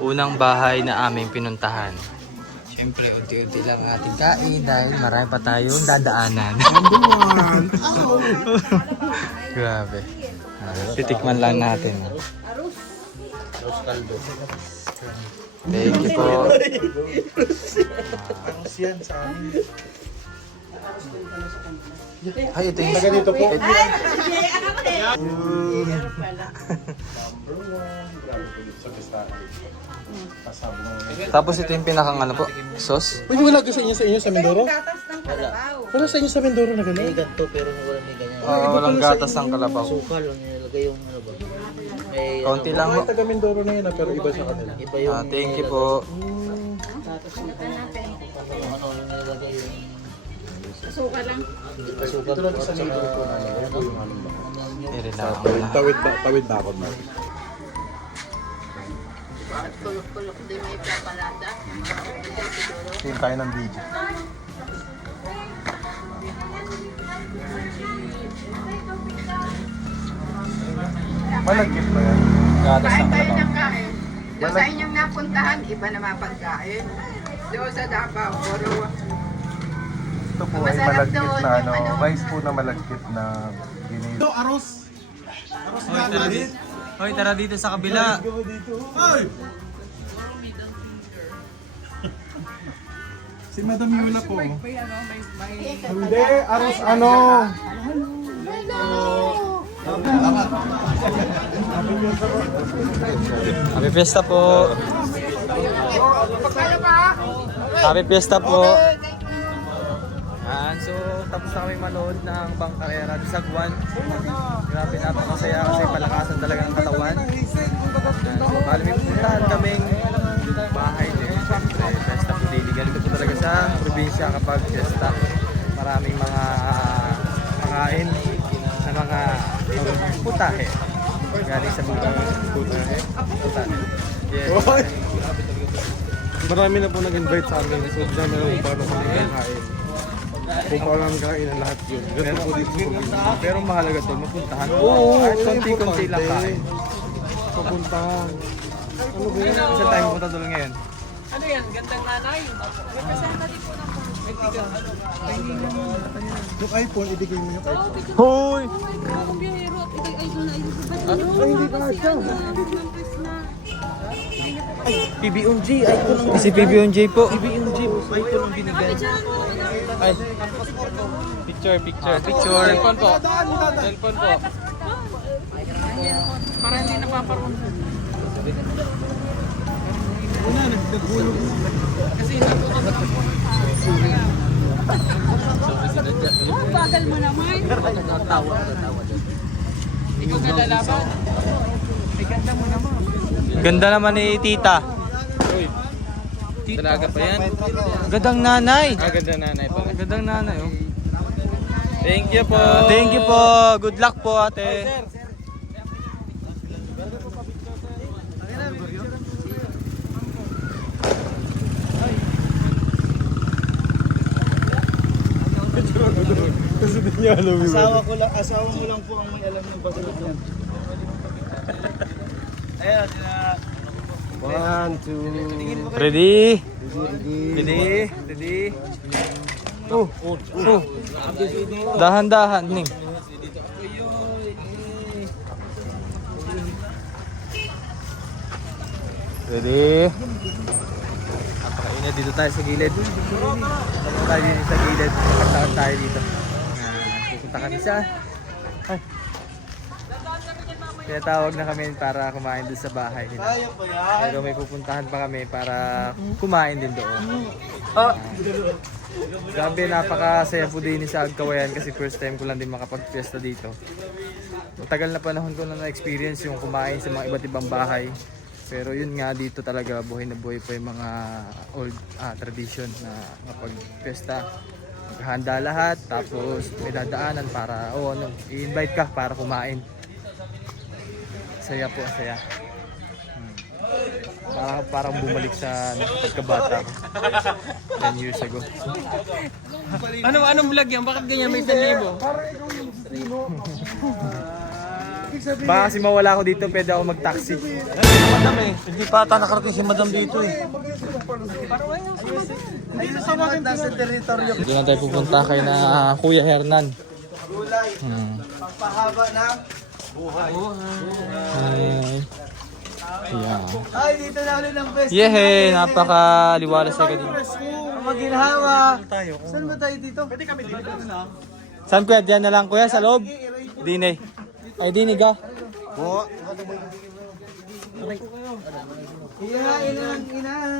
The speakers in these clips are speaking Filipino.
unang bahay na aming pinuntahan. Siyempre, unti-unti lang ating kain dahil marami pa tayong dadaanan. Grabe. Titikman lang natin. Thank you po. Ay, ito yung taga dito po. Tapos ito yung pinakang ano po, sauce. Pwede wala ka sa inyo sa Mindoro? Gatas ng kalabaw. Wala sa inyo sa Mindoro na gano'n? May ganito pero wala may ganyan. Walang gatas ang kalabaw. Sukal lang nilagay yung ano ba? May Kaunti lang po. May taga Mindoro na yun pero iba sa kanila. iba yung Thank you po. ano yung nilagay yung Suka lang. sukal. Ito lang sa Mindoro po na ano po yung ano ba? Ere na ako na. Tawid na ako na. Kulok-kulok din may papalada. Tingin tayo ng video. Malagkit ba yan? Gatas Kain ang tayo kalabaw. ng kain. Doon sa inyong napuntahan, iba naman pagkain. Doon sa Davao, puro Ito po ay Masarap malagkit doon na yung ano, ano. rice po na malagkit na ginili. Ito, aros! Hoy, tara dito. Hoy, tara dito sa kabila. Si Madam Yula po. Hindi, aros ano? Happy Fiesta po. Happy Fiesta po. So tapos na kami manood ng Bangkarera de Sagwan. Grabe, napakasaya kasi palakasan talaga ng katawan. Bali may puntahan kaming bahay din. Siyempre, Fiesta po din. Ganito po talaga sa probinsya kapag Fiesta. Maraming mga makain na mga putahe. Galing sa putahe. Yes. Marami na po nag-invite sa amin. So, dyan na lang paano kami kain. Kung paano namin kain ang lahat yun. Ganito po dito sa probinsya. Pero mahalaga to, mapuntahan. Oo, Kahit konti-konti lang kain. Papuntahan. Ano ba yan? Saan tayo pupunta doon ngayon? Ano yan? Gandang nanay? May kasama din po ng Yung iPhone, ibigay mo yung iPhone. Hoy! Akong biyahero at ito'y idol na idol. Ano? Ay, hindi ka siya. PBONG ay ito nung Si PBONJ po. PBONG ay ito nung binigay. Ay. Picture. Cellphone po. Para hindi napaparoon. Una, nagdagulog mo. Kasi hindi po kami. Oh, bagal mo naman. Ikaw kalalaban. May ganda mo naman. Ganda naman ni tita. Dalaga pa yan? Gandang nanay. Ganda nanay pala. Gandang nanay oh. Thank you po. Thank you po. Good luck po ate. Kasi di niya alam yun. Asawa mo lang po ang may alam ng pagkakas yan. Ayan, 1, 2, Ready? ready. Ready? Oh. Dahan-dahan ning. Ready? Napakainit dito tayo sa gilid. Tapos tayo dito sa gilid. Pagtaon tayo dito. Pupunta kami sa... Ay. Tinatawag na kami para kumain doon sa bahay nila. Pero may pupuntahan pa kami para kumain din doon. Grabe, napakasaya po din sa Agkawayan kasi first time ko lang din makapag-fiesta dito. Matagal na panahon ko na na-experience yung kumain sa mga iba't ibang bahay. Pero yun nga, dito talaga buhay na buhay pa yung mga old tradition na kapag fiesta. Maghahanda lahat, tapos may dadaanan para, i-invite ka para kumain. Saya po, saya. Parang bumalik sa pagkabata ko. 10 years ago. Anong vlog yan? Bakit ganyan may 1,000? Para ikaw yung sino. Baka kasi mawala ako dito, pwede ako mag-taxi. Madam eh, hindi pa ata nakarating si madam dito eh. Dito na tayo pupunta kay na Kuya Hernan. Pahaba ng buhay. Yeah. Ay, dito na ulit ng best. Yehey! Napakaliwalas sa ganyan. Maginhawa. Saan ba tayo dito? Pwede kami dito na. Saan kuya? Diyan na lang kuya, sa loob? Dine. Ay, dine ka.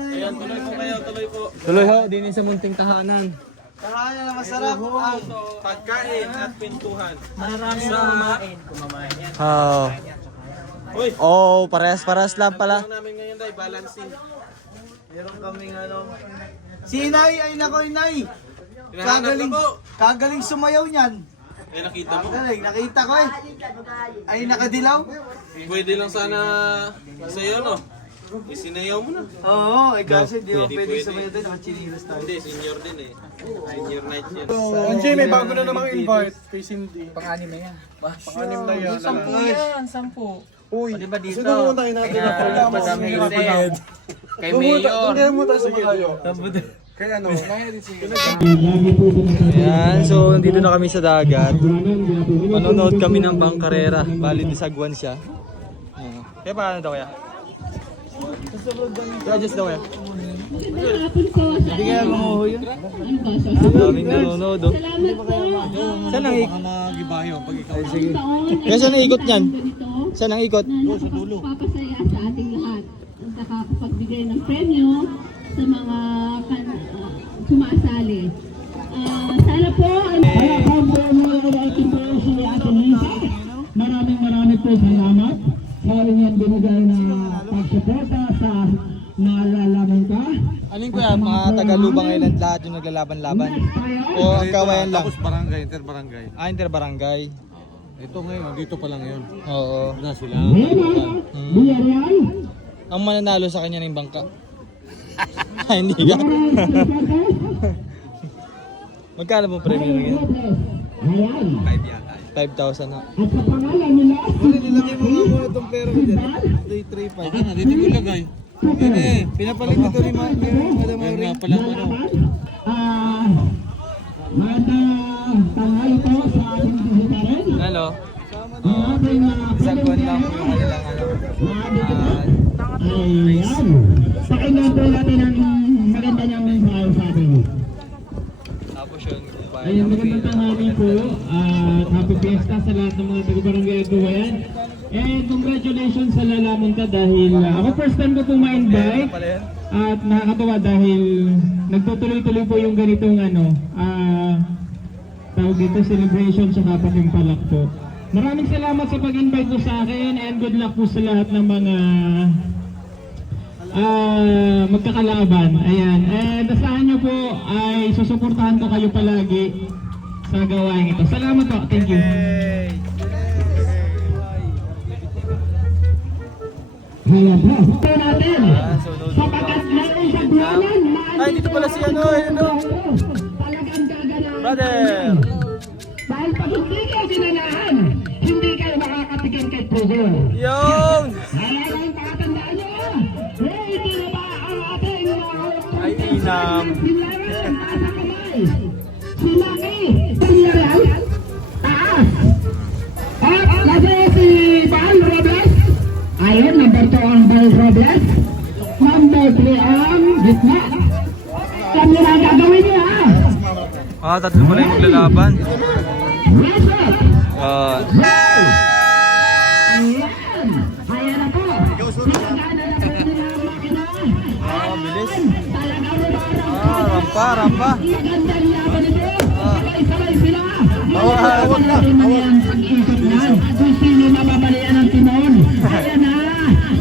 Ayan, tuloy po kayo, tuloy po. Tuloy ho, dine sa munting tahanan. Kaya na masarap ang pagkain at pintuhan. Marami na kumamain. Oh. Uy! Oh, parehas lang pala. Ang namin ngayon ay balancing. Meron kaming Si Inay, ay nako Inay. Kagaling sumayaw niyan. Eh, nakita mo? Kagaling, nakita ko eh. Ay nakadilaw. Pwede lang sana sa'yo, no? Isinayaw mo na. Oo, ay kasi di Hindi pwede pwede. sumayaw doon, nakachinilas tayo. Hindi, senior din eh. Senior night yan. Anjay, may bago na namang invite kay Cindy. Pang-anim na yan. Pang-anim na yan. Sampu. Uy, Di ba dito? sino tayo natin na programa? Madam Sige, Hazel. kapatid. Kay Mayor. Kaya mo tayo sa malayo. Kaya ano? Ayan, so nandito na kami sa dagat. Manonood kami ng bangkarera. Bali, Sagwan siya. Ayan. Kaya paano daw kaya? Kaya just daw kaya? Hindi kaya mamuho yun. Daming nanonood oh. Saan ang ikot? Magibayo pag ikaw. Sige. Kaya saan ang ikot niyan? Saan ang ikot? sa dulo. Papasaya sa ating lahat at nakakapagbigay ng premyo sa mga sumasali. Sana po ay Maraming po salamat sa inyong binigay na pagsuporta sa naalalaman ka. Alin ko yan? Mga taga-Lubang Island lahat yung naglalaban-laban? O ang kawayan lang? Tapos barangay, inter-barangay. Ah, inter-barangay. Ito ngayon, dito pa lang yun. Oo. Na sila. Villarreal, Ang mananalo sa kanya ng bangka. Ay, hindi ka. Magkano pong premium na yan? ayan. 5,000 na. At sa pangalan nila, Nilagay mo nga muna itong pera ko dyan. 335. Baka dito mo lagay. Hindi, pinapalit ito ni Madam Yan Maureen. nga pala ano. magandang tanghali po sa ating bisita rin. Hello. Ang ating Sagwan lang po yung kanilang ano. ayan. Pakinggan po natin ang maganda niyang mensahe sa atin. Tapos yun. Ayun, magandang tanghali po at happy fiesta sa lahat ng mga taga-barangay at Duwayan. And congratulations sa lalaman ka dahil ako first time ko po ma-invite at nakakatawa dahil nagtutuloy-tuloy po yung ganitong tawag dito celebration sa Kapatimpalak po. Maraming salamat sa pag-invite po sa akin and good luck po sa lahat ng mga magkakalaban. Ayan. And asahan nyo po ay susuportahan ko kayo palagi sa gawain ito. Salamat po. Thank you. Ayan po. Ito natin. Sapagkat meron sa buwanan. Ay, dito pala si ano, ano. Talagang gaganahan. Brother! Dahil pag hindi kayo ginanahan, hindi kayo makakatikim kay Pugol. Yun! Ayan ang pakatandaan nyo. Hindi na ba ang ating Ay, inam. Villarreal, nasa kamay. Si Maki, Villarreal, taas. At lagi si Val Robles. Ayun, number 2 ang Val Robles. Number 3 ang gitna. Kami na ang gagawin niyo ha. Ah, tatlo pala yung maglalaban. Yes, sir. Ayan. Ayan na po. Sinagana na po nila ang makina. Bilis. Talagang rumarang. Rampa. Maganda niya ba nito? Sabay-sabay sila. Awag na. Ang pag-isip na kung sino mababalian ng timon. Ayan na.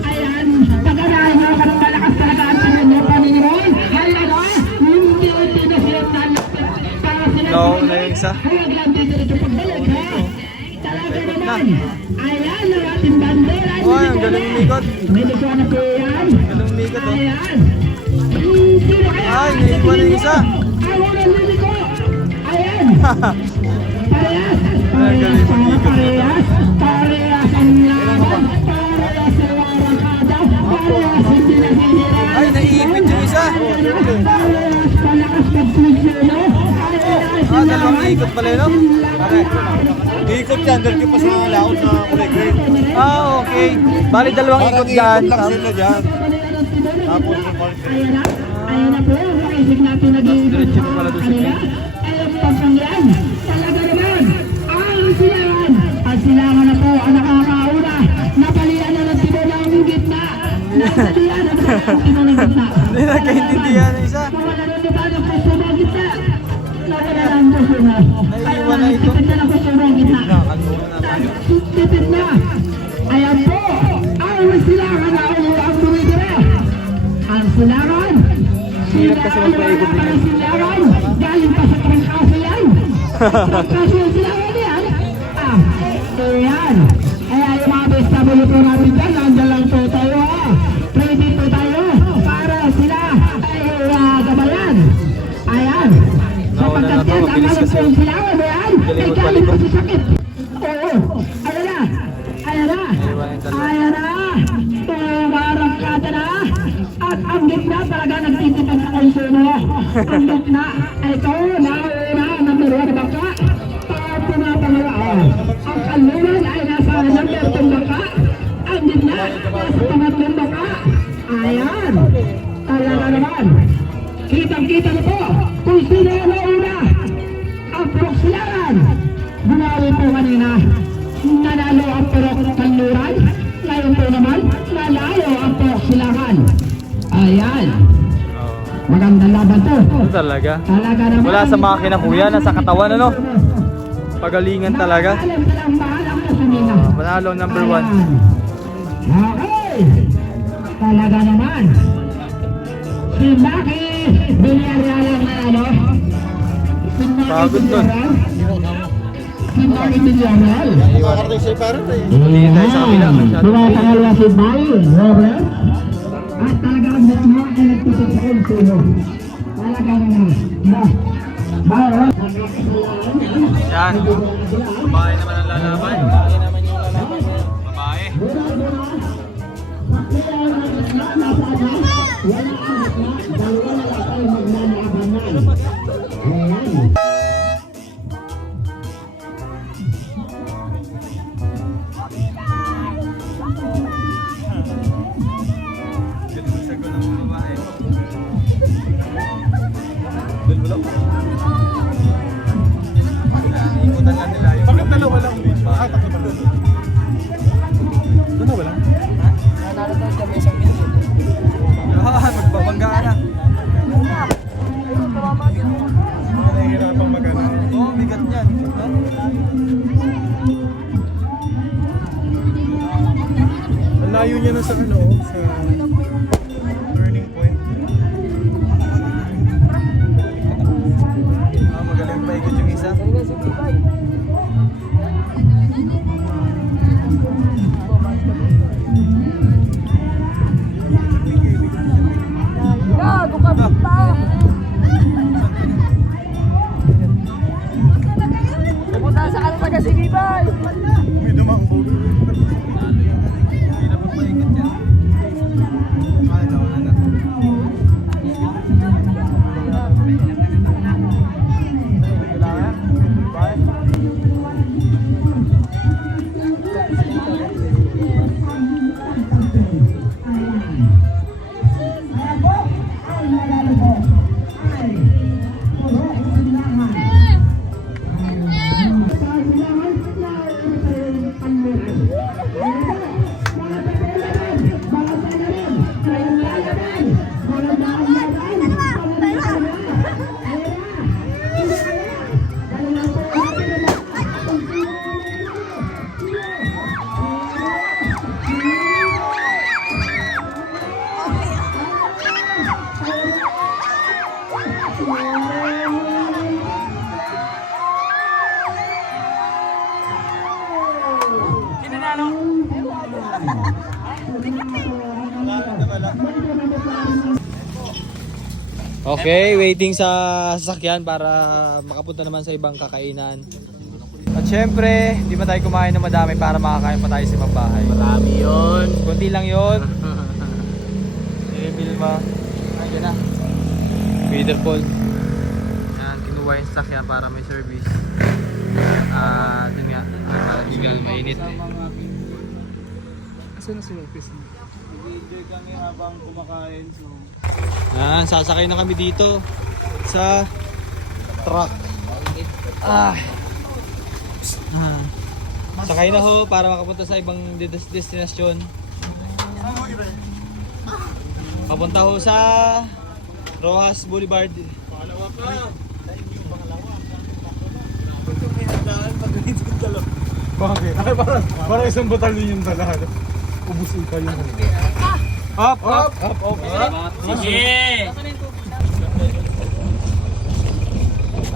Ayan. Pagkanahin mo ka ng malakas talaga ang timon mo, Panginoon. Ayan na. Hindi na sila talapit. Para sila. No, na yung isa. Kaya grabe dito pagbalik ha. Talaga naman. Ayan ang ating bandera. Oh, ang galing umikot. May likuan na po yan. Galing umikot oh. Ayan. Ay, naiwan na yung isa. Ayaw na liliko. Ayan. Parehas. Ay, galing umikot. Parehas ang parehas hindi nasihira. Ay, naiipit yung isa. Parehas palakas pagpunsuno. Ah, dalawang ikot pala yun, no? Pare. Ikot yan, dahil yung pa sa mga laot na kulay green. Ah, okay. Bali, dalawang ikot dyan. Lang sila dyan. Tapos yung Ayan na. Ayan na po. Isip natin nag-iikot Diretso pa pala doon sa kanila. Ayan po ang yan. Talaga naman. Ang silangan. Ang silangan na po ang nakakauna. Napalian na ng tibo ng gitna. Napalian na ng tibo ng gitna. Hindi nagkaintindihan ng isa. Nawala na diba ng puso ng gitna? Nawala na ang puso na. Naiiwan na ito. Tipid na ng puso ng gitna. Tipid na. Ayan po. Ang silangan na ang bumibira. Ang silangan. Hirap kasi magpaikot din yan. Silangan. Galing pa sa trangkaso yan. Trangkaso yung silangan yan. Ah, ayan. Kaya yung mga BSW po natin dyan, nandiyan lang po tayo ha. Ready po tayo para sila ay gabayan. Ayan. Nawala na to, mabilis kasi. Ang silangan mo yan. Galing Ay, magpalikot. galing pa sa sakit. Oo. Ayan na. Ayan na. Ayan na. Tumarangkada na. At ang gitna talaga nagtitipag sa konsumo. Ang gitna ay ito, nauna, number 1 na bangka. Tapos na pangalawa. Ang kalunan ay nasa number 2 bangka. Ang gitna, nasa pangatlong bangka. Ayan. Talaga naman. Kitang-kita na po kung sino ang nauna. Ang Proxilaran. Bumawi po kanina. Nanalo ang Kanluran. Ngayon po naman, nalayo ang Proxilaran. Ayan. Magandang laban to. Ito talaga. Talaga naman. Wala sa makina po yan, nasa katawan, ano? Pagalingan talaga. Alam ka lang bahalang mo kanina. Panalo number 1. Okay. Talaga naman. Si Maki Villarreal ang nanalo. Si Maki Pagod dun. Villarreal. Si Maki Villarreal. Nakakarating sa'yo parang eh. Tingin tayo sa kabila. Masyado. Pangalawa si Bay Robert. At talaga ang gitna ay nagtitip sa konsumo. Talaga naman. Bayron. Yan. Babae naman ang lalaban. Babae. Ikutan lang nila yung... Bakit dalawa lang? Ah, tatlo ba? Dalawa lang? Magbabanggaan na. Nahihirapang mag-ano. Oo, bigat yan. Ang layo niya na sa ano, sa turning point. Ah, magaling pa ikot yung isa. May dumambog. Hindi na pa paikot yan. Ay, nauna na. Okay, waiting sa sasakyan para makapunta naman sa ibang kakainan. At syempre, hindi pa tayo kumain ng madami para makakain pa tayo sa ibang bahay. Marami yun. Kunti lang yun. Palma. Ayun na. Feeder Paul. Yan, kinuha yung stock yan para may service. At yun nga, hindi ganun mainit eh. Asan na si office? Nag-enjoy kami habang kumakain. So, Yan, sasakay na kami dito sa truck. Sakay na ho para makapunta sa ibang destinasyon. Papunta ho sa Rojas Boulevard. Pangalawa pa. Bakit? Ay, para isang batalyon yung dala. Ubusin ka yun. Hop, hop, hop, hop.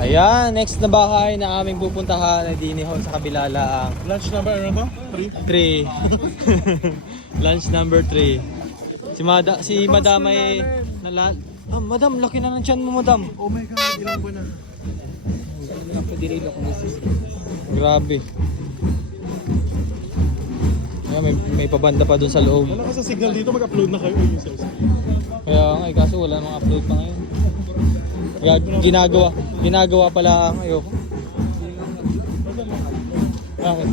Ayan, next na bahay na aming pupuntahan ay dini ho sa kabila lang. Lunch number ano ba? 3? 3. Lunch number 3. Si Madam ay Madam, laki na ng tiyan mo, Madam. Oh my God, ilang buwan na? Grabe. Ayan, may pabanda pa dun sa loob. Wala ka sa signal dito, mag-upload na kayo. Yung sales. Kaya nga, kaso wala namang upload pa ngayon. Kaya ginagawa pala ngayon. Bakit?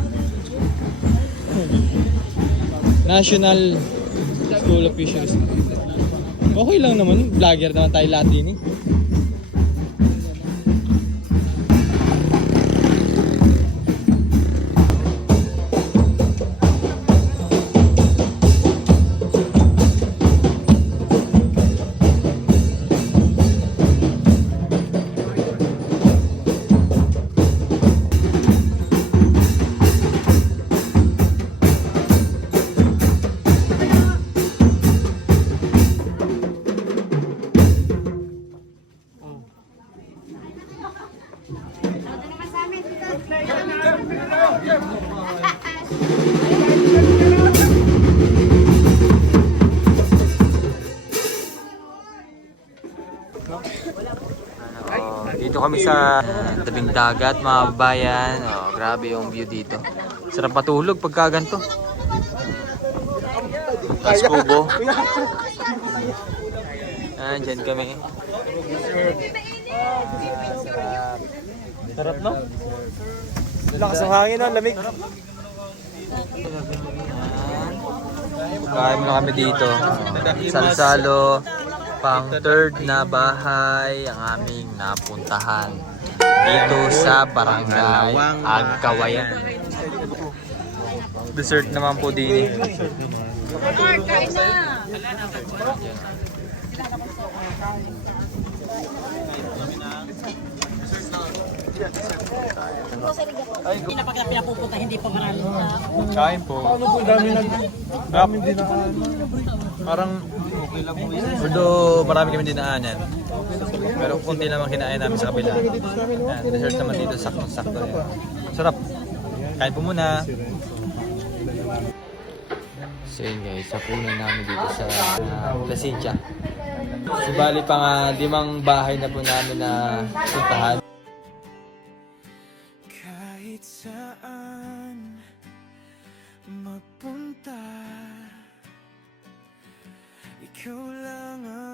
National School of Fisheries. Okay lang naman, vlogger naman tayo lahat din eh. Dito kami sa tabing dagat, mga babayan. Oh, grabe yung view dito. Sarap matulog pagka ganito. Tapos kubo. Dyan kami. Sarap, no? Lakas ng hangin, no? Lamig. Kain muna kami dito. Salsalo. Pang third na bahay ang aming napuntahan dito sa Barangay Agkawayan. Dessert naman po din. Pinapupunta, hindi pa marami. Kain po. Dami dinaan. Parang although marami kami dinaanan. Pero kunti naman kinain namin sa kabila. Yan, dessert naman dito, sakto-sakto. Sarap. Kain po muna. So yun guys, sa puno namin dito sa Plasencia. Bali pa nga 5 bahay na po namin na puntahan. Kahit saan magpunta, ikaw lang ang